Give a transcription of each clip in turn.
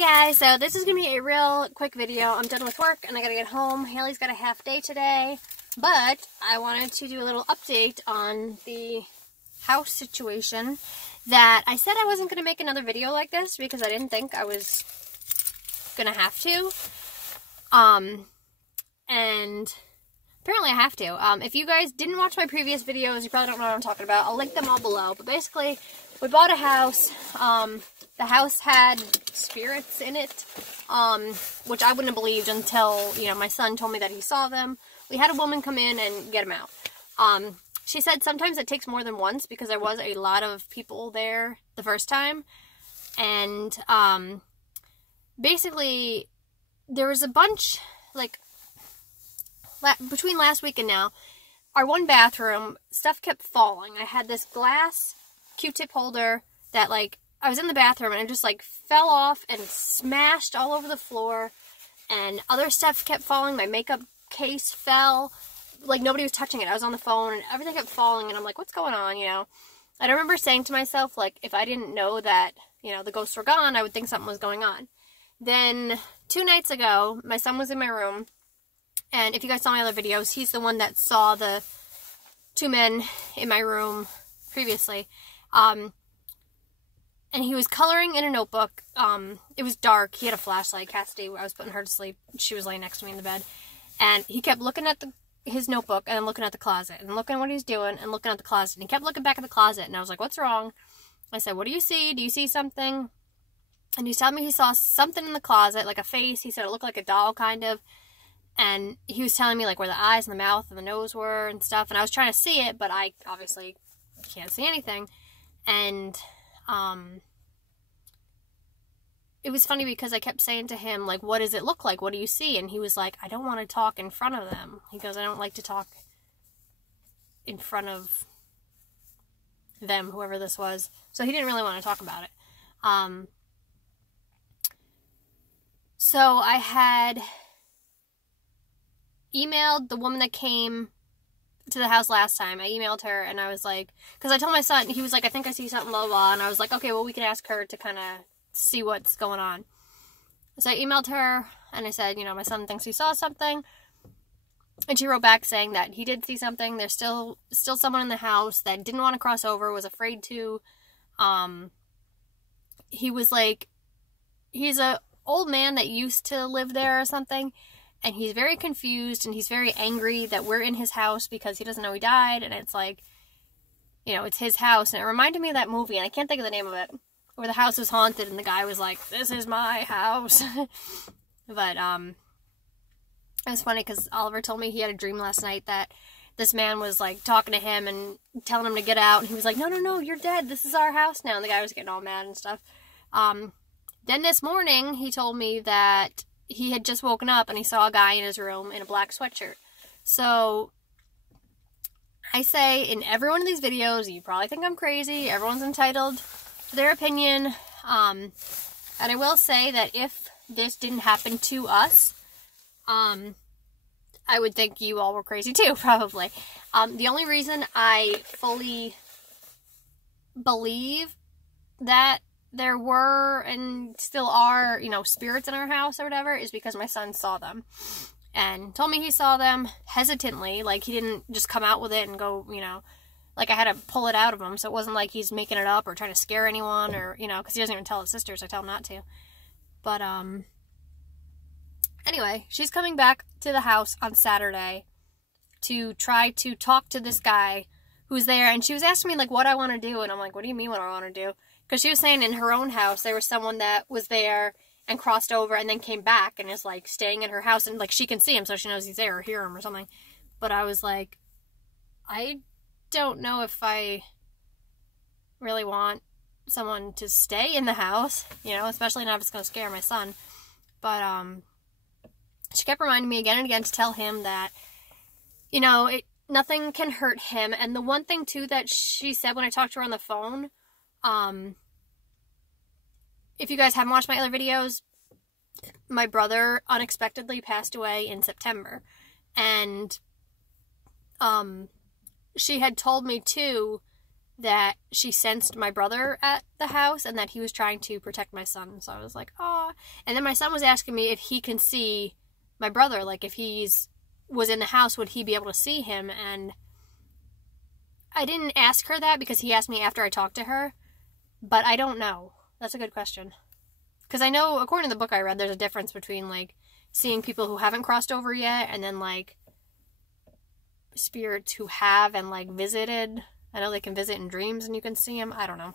guys, so this is going to be a real quick video. I'm done with work and I gotta get home. Hailey's got a half day today, but I wanted to do a little update on the house situation that I said I wasn't going to make another video like this because I didn't think I was going to have to. And apparently I have to. If you guys didn't watch my previous videos, you probably don't know what I'm talking about. I'll link them all below. But basically, we bought a house. The house had spirits in it, which I wouldn't have believed until, you know, my son told me that he saw them. We had a woman come in and get them out. She said sometimes it takes more than once because there was a lot of people there the first time. And basically, there was a bunch, like, between last week and now, our one bathroom, stuff kept falling. I had this glass Q-tip holder that, like, I was in the bathroom and it just, like, fell off and smashed all over the floor. And other stuff kept falling. My makeup case fell. Like, nobody was touching it. I was on the phone and everything kept falling. And I'm like, what's going on, you know? And I remember saying to myself, like, if I didn't know that, you know, the ghosts were gone, I would think something was going on. Then 2 nights ago, my son was in my room. And if you guys saw my other videos, he's the one that saw the 2 men in my room previously. And he was coloring in a notebook. It was dark. He had a flashlight. Kassidy, I was putting her to sleep. She was laying next to me in the bed. And he kept looking at his notebook and then looking at the closet. And looking at what he was doing and looking at the closet. And he kept looking back at the closet. And I was like, what's wrong? I said, what do you see? Do you see something? And he was telling me he saw something in the closet, like a face. He said it looked like a doll, kind of. And he was telling me, like, where the eyes and the mouth and the nose were and stuff. And I was trying to see it, but I obviously can't see anything. And it was funny because I kept saying to him, like, what does it look like? What do you see? And he was like, I don't want to talk in front of them. He goes, I don't like to talk in front of them, whoever this was. So he didn't really want to talk about it. So I had emailed the woman that came to the house last time. I emailed her and I was like, because I told my son, he was like, I think I see something, blah, blah, blah. And I was like, okay, well, we can ask her to kind of see what's going on. So I emailed her and I said, you know, my son thinks he saw something. And she wrote back saying that he did see something. There's still someone in the house that didn't want to cross over, was afraid to. He was like, he's a old man that used to live there or something. And he's very confused and he's very angry that we're in his house because he doesn't know he died. And it's like, you know, it's his house. And it reminded me of that movie, and I can't think of the name of it, where the house was haunted and the guy was like, this is my house. But, it was funny because Oliver told me he had a dream last night that this man was, like, talking to him and telling him to get out. And he was like, no, no, no, you're dead. This is our house now. And the guy was getting all mad and stuff. Then this morning, he told me that he had just woken up and he saw a guy in his room in a black sweatshirt. So, I say in every one of these videos, you probably think I'm crazy. Everyone's entitled to their opinion. And I will say that if this didn't happen to us, I would think you all were crazy too, probably. The only reason I fully believe that there were and still are, you know, spirits in our house or whatever is because my son saw them and told me he saw them hesitantly. Like, he didn't just come out with it and go, you know, like I had to pull it out of him. So it wasn't like he's making it up or trying to scare anyone or, you know, because he doesn't even tell his sisters. I tell him not to. But, anyway, she's coming back to the house on Saturday to try to talk to this guy who's there. And she was asking me, like, what I want to do. And I'm like, what do you mean what I want to do? Because she was saying in her own house, there was someone that was there and crossed over and then came back and is, like, staying in her house. And, like, she can see him, so she knows he's there or hear him or something. But I was like, I don't know if I really want someone to stay in the house, you know, especially not if it's going to scare my son. But, she kept reminding me again and again to tell him that, you know, nothing can hurt him. And the one thing, too, that she said when I talked to her on the phone, if you guys haven't watched my other videos, my brother unexpectedly passed away in September. And, she had told me, too, that she sensed my brother at the house and that he was trying to protect my son. So I was like, oh. And then my son was asking me if he can see my brother, like if was in the house, would he be able to see him? And I didn't ask her that because he asked me after I talked to her, but I don't know. That's a good question. Because I know, according to the book I read, there's a difference between, like, seeing people who haven't crossed over yet and then, like, spirits who have and, like, visited. I know they can visit in dreams and you can see them. I don't know.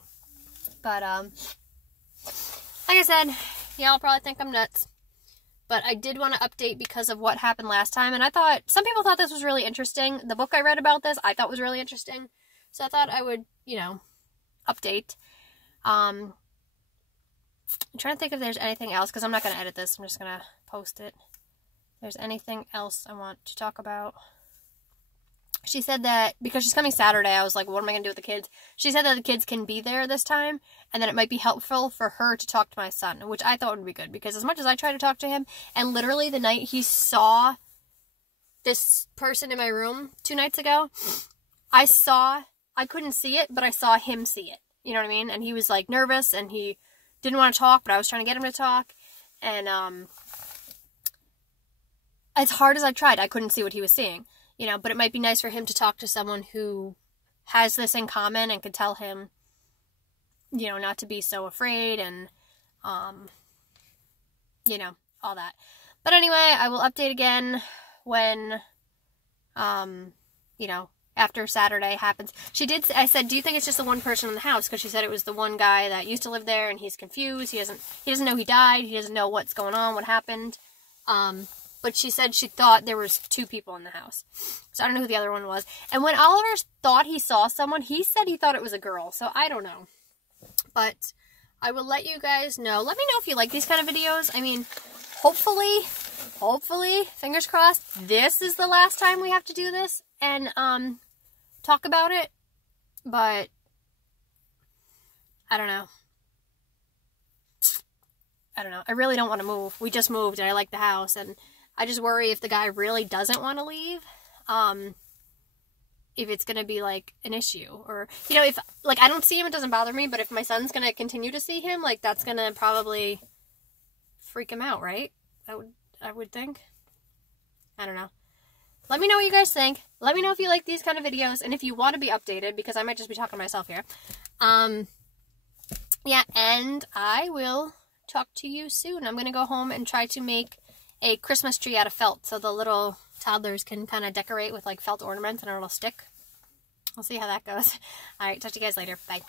But, like I said, y'all probably think I'm nuts. But I did want to update because of what happened last time. And I thought, some people thought this was really interesting. The book I read about this, I thought was really interesting. So I thought I would, you know, update. I'm trying to think if there's anything else, because I'm not going to edit this. I'm just going to post it. If there's anything else I want to talk about. She said that, because she's coming Saturday, I was like, what am I going to do with the kids? She said that the kids can be there this time, and that it might be helpful for her to talk to my son, which I thought would be good, because as much as I try to talk to him, and literally the night he saw this person in my room 2 nights ago, I couldn't see it, but I saw him see it. You know what I mean? And he was, like, nervous, and he didn't want to talk, but I was trying to get him to talk, and, as hard as I tried, I couldn't see what he was seeing. You know, but it might be nice for him to talk to someone who has this in common and could tell him, you know, not to be so afraid and, you know, all that. But anyway, I will update again when, you know, after Saturday happens. I said, do you think it's just the one person in the house? Because she said it was the one guy that used to live there and he's confused. He doesn't know he died. He doesn't know what's going on, what happened. But she said she thought there was 2 people in the house. So I don't know who the other one was. And when Oliver thought he saw someone, he said he thought it was a girl. So I don't know. But I will let you guys know. Let me know if you like these kind of videos. I mean, hopefully, fingers crossed, this is the last time we have to do this and talk about it. But I don't know. I really don't want to move. We just moved and I like the house, and I just worry if the guy really doesn't want to leave, if it's going to be, like, an issue. Or, you know, if, like, I don't see him, it doesn't bother me, but if my son's going to continue to see him, like, that's going to probably freak him out, right? I would think. I don't know. Let me know what you guys think. Let me know if you like these kind of videos, and if you want to be updated, because I might just be talking to myself here. Yeah, and I will talk to you soon. I'm going to go home and try to make a Christmas tree out of felt so the little toddlers can kind of decorate with, like, felt ornaments and a little stick. We'll see how that goes. Alright, talk to you guys later. Bye.